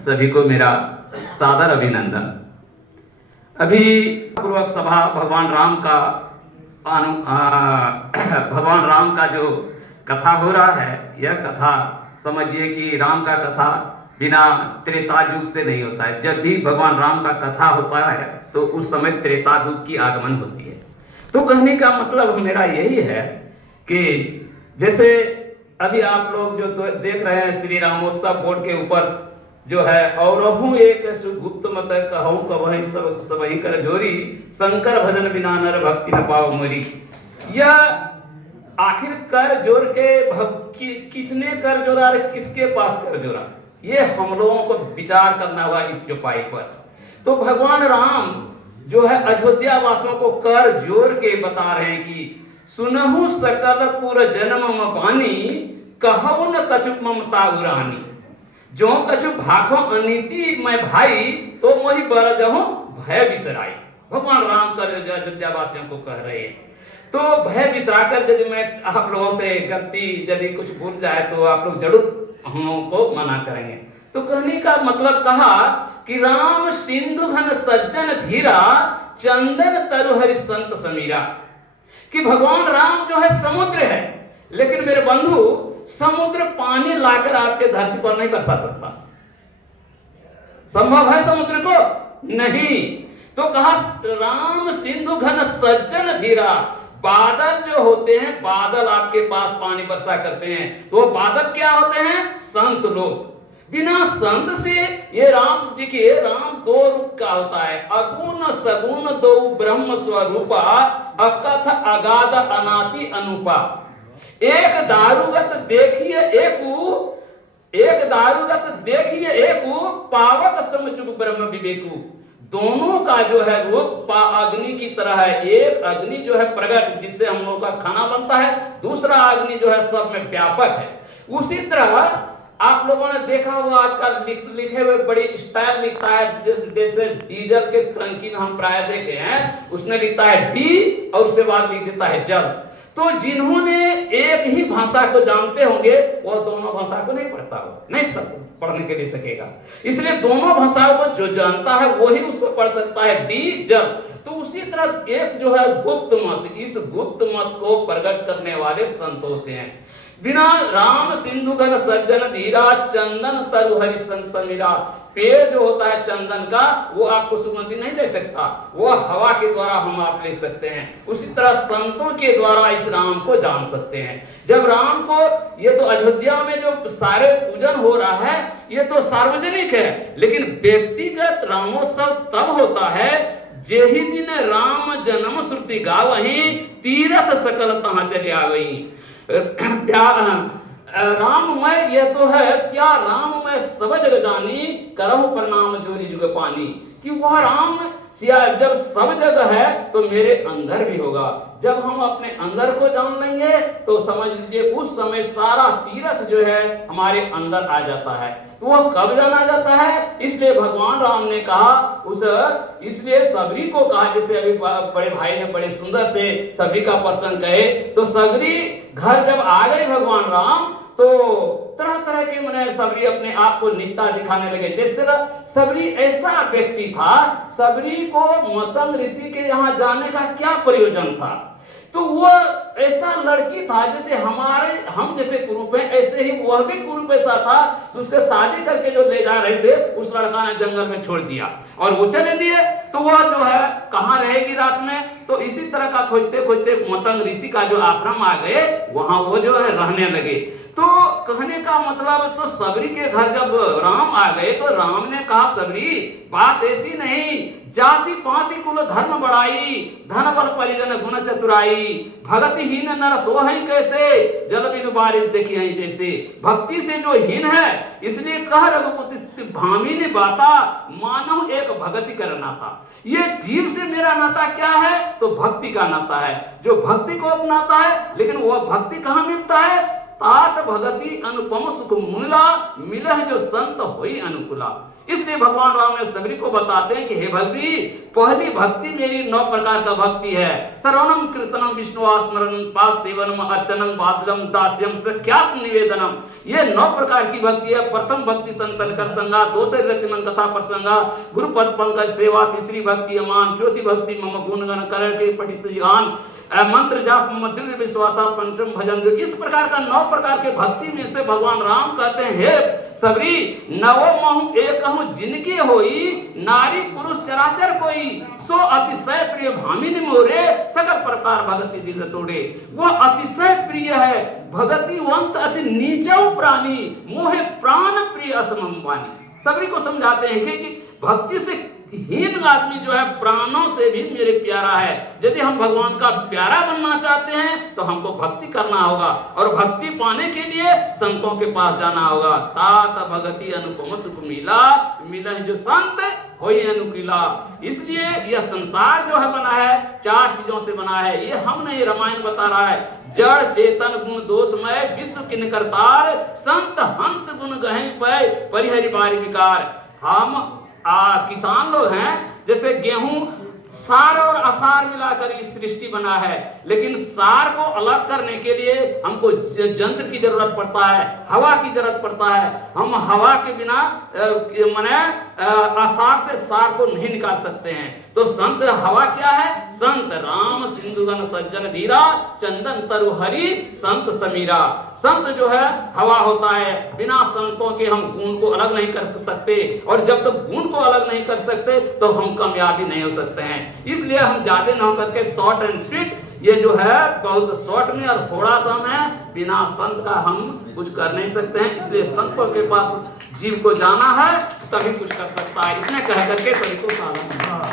सभी को मेरा सादर अभिनंदन। अभी पूर्वक सभा भगवान राम का जो कथा हो रहा है, यह कथा समझिए कि राम का कथा बिना त्रेता युग से नहीं होता है। जब भी भगवान राम का कथा होता है तो उस समय त्रेता युग की आगमन होती है। तो कहने का मतलब मेरा यही है कि जैसे अभी आप लोग जो देख रहे हैं श्री रामोत्सव बोर्ड के ऊपर जो है, और एक गुप्त मत कहूं कवहि सब वही कर जोरी, शंकर भजन बिना नर भक्ति न पाओ मोरी। यह आखिर कर जोड़ के किसने कर जोड़ा और किसके पास कर जोड़ा, ये हम लोगों को विचार करना हुआ इस चौपाई पर। तो भगवान राम जो है अयोध्या वासियों को कर जोड़ के बता रहे हैं कि सुनहु सकल पुर जन्म बानी, कहु न कछु ममता उरानी। जो कछु भाखो अनीति मैं भाई, तो मोहि बरजहु भय बिसराई। भगवान राम कर अयोध्या वासियों को कह रहे हैं। तो भय बिसराकर यदि मैं आप लोगों से गलती यदि कुछ भूल जाए तो आप लोग जरूर हम लोगों को मना करेंगे। तो कहने का मतलब कहा कि राम सिंधु घन सज्जन धीरा, चंदन तरु हरि संत समीरा। कि भगवान राम जो है समुद्र है, लेकिन मेरे बंधु समुद्र पानी लाकर आपके धरती पर नहीं बरसा सकता। संभव है समुद्र को? नहीं। तो कहा राम सिंधु घन सज्जन धीरा। बादल जो होते हैं, बादल आपके पास पानी वर्षा करते हैं, तो वो बादल क्या होते हैं? संत लोग। बिना संत से ये राम, देखिए राम दो रूप का होता है, अगुण सगुण दो ब्रह्म स्वरूपा, अकथ अगाध अनाति अनुपा। एक दारुगत देखिए एक दारुगत देखिए एकु, पावक समचुक ब्रह्म विवेकु। दोनों का जो है रूप अग्नि की तरह है। एक अग्नि जो है प्रगट, जिससे हम लोगों का खाना बनता है, दूसरा अग्नि जो है सब में व्यापक है। उसी तरह आप लोगों ने देखा हुआ आजकल लिखे हुए बड़ी स्टाइल लिखता है, जैसे डीजल के टंकी में हम प्राय देखे हैं, उसने लिखता है डी और उसके बाद लिख देता है जल। तो जिन्होंने एक ही भाषा को जानते होंगे वो दोनों भाषा को नहीं पढ़ता हो, नहीं पढ़ने के लिए सकेगा। इसलिए दोनों भाषाओं को जो जानता है वही उसको पढ़ सकता है, डी जल। तो उसी तरह एक जो है गुप्त मत, इस गुप्त मत को प्रकट करने वाले संत होते हैं। बिना राम सिंधु घन सज्जन धीरा, चंदन तरु हरि संत समीरा। पेड़ जो होता है चंदन का, वो आपको सुगंधि नहीं दे सकता, वो हवा के द्वारा हम आप ले सकते हैं। उसी तरह संतों के द्वारा इस राम को जान सकते हैं। जब राम को, ये तो अयोध्या में जो सारे पूजन हो रहा है ये तो सार्वजनिक है, लेकिन व्यक्तिगत रामोत्सव तब होता है जेहि दिन राम जन्म श्रुति गावही, तीरथ सकल तहाँ चले आवही। राममय ये तो है, क्या राममय सब जग जानी, करहु प्रणाम जोरी जुग पानी। कि वह राम जब सब जगह है तो मेरे अंदर भी होगा। जब हम अपने अंदर को जान लेंगे तो समझ लीजिए उस समय सारा तीर्थ जो है हमारे अंदर आ जाता है। तो वह कब जाना जाता है? इसलिए भगवान राम ने कहा इसलिए सबरी को कहा, जैसे अभी बड़े भाई ने बड़े सुंदर से सबरी का प्रसंग कहे। तो सबरी घर जब आ गए भगवान राम, तो तरह तरह के मने सबरी अपने आप को नित्ता दिखाने लगे। जैसे सबरी ऐसा व्यक्ति था, सबरी को मतंग ऋषि के यहाँ जाने का क्या प्रयोजन था? तो वो ऐसा लड़की था जैसे हम जैसे कुरूप हैं, ऐसे ही वह भी कुरूप ऐसा था। तो उसके शादी करके जो ले जा रहे थे, उस लड़का ने जंगल में छोड़ दिया और वो चले दिए। तो वह जो है कहाँ रहेगी रात में? तो इसी तरह का खोजते खोजते मतंग ऋषि का जो आश्रम आ गए, वहां वो जो है रहने लगे। तो कहने का मतलब, तो सबरी के घर जब राम आ गए तो राम ने कहा सबरी बात ऐसी नहीं, जाति पाति कुल धर्म बढ़ाई, धन बल परिजन गुण चतुराई, भक्ति हीन नर सोहई कैसे, जल बिनु बारिश देखी जैसे। भक्ति से जो हीन है, इसलिए कह रघुपति भामी ने बाता, मानव एक भक्ति कर नाता। ये जीव से मेरा नाता क्या है? तो भक्ति का नाता है। जो भक्ति को अपनाता है, लेकिन वह भक्ति कहाँ मिलता है? तात भगति अनुपम सुख मिला, मिलह जो संत होई अनुकूला। इसलिए भगवान राम ने सबरी को बताते हैं कि हे भक्ति, पहली भक्ति मेरी 9 प्रकार का भक्ति है। श्रवणम कीर्तनम विष्णु स्मरणम पाद सेवनम अर्चनम बादलम दास्यम सख्यात निवेदनम, ये 9 प्रकार की भक्ति है। प्रथम भक्ति संतन कर संगा, दूसरी रचनम कथा प्रसंगा, गुरु पद पंकज सेवा, तीसरी भक्ति अमान, चौथी भक्ति मम गुणगण कर के पठित ज्ञान, मंत्र जाप दिव्य विश्वासा, पंचम भजन। इस प्रकार का 9 प्रकार के भक्ति में से भगवान राम कहते हैं हे सबरी, नवो महु एक हूँ जिनके होई, नारी पुरुष चराचर कोई, सो अतिशय प्रिय भामिनी मोरे, सकल प्रकार भगति दिल तोड़े। वह अतिशय प्रिय है, भगतिवंत अति नीचौ प्राणी, मोहे प्राण प्रिय असमम वाणी। सबरी को समझाते हैं कि भक्ति से हीन आदमी जो है प्राणों से भी मेरे प्यारा है। यदि हम भगवान का प्यारा बनना चाहते हैं तो हमको भक्ति करना होगा, और भक्ति पाने के लिए संतों के पास जाना होगा। तात भगति अनुपम सुख मिला, मिला जो संत होई अनुकूला। इसलिए यह संसार जो है बना है 4 चीजों से बना है। ये हम नहीं, रामायण बता रहा है। जड़ चेतन गुण दोषमय विश्व किन करतार, संत हंस गुण गहन पै परिहरि बारी विकार। हम किसान लोग हैं, जैसे गेहूं सार और असार मिलाकर इस सृष्टि बना है, लेकिन सार को अलग करने के लिए हमको यंत्र की जरूरत पड़ता है, हवा की जरूरत पड़ता है। हम हवा के बिना माने असार से सार को नहीं निकाल सकते हैं। तो संत हवा क्या है? संत राम सिंधुगन सज्जन धीरा, चंदन तरु हरि संत समीरा। संत जो है हवा होता है, बिना संतों के हम गुण को अलग नहीं कर सकते, और जब तक गुण को अलग नहीं कर सकते तो हम कामयाबी नहीं हो सकते हैं। इसलिए हम ज्यादा न करके शॉर्ट एंड स्वीट, ये जो है बहुत शॉर्ट में और थोड़ा सा में, बिना संत का हम कुछ कर नहीं सकते हैं। इसलिए संतों के पास जीव को जाना है, तभी कुछ कर सकता है। इतने कह करके सभी को साधन है।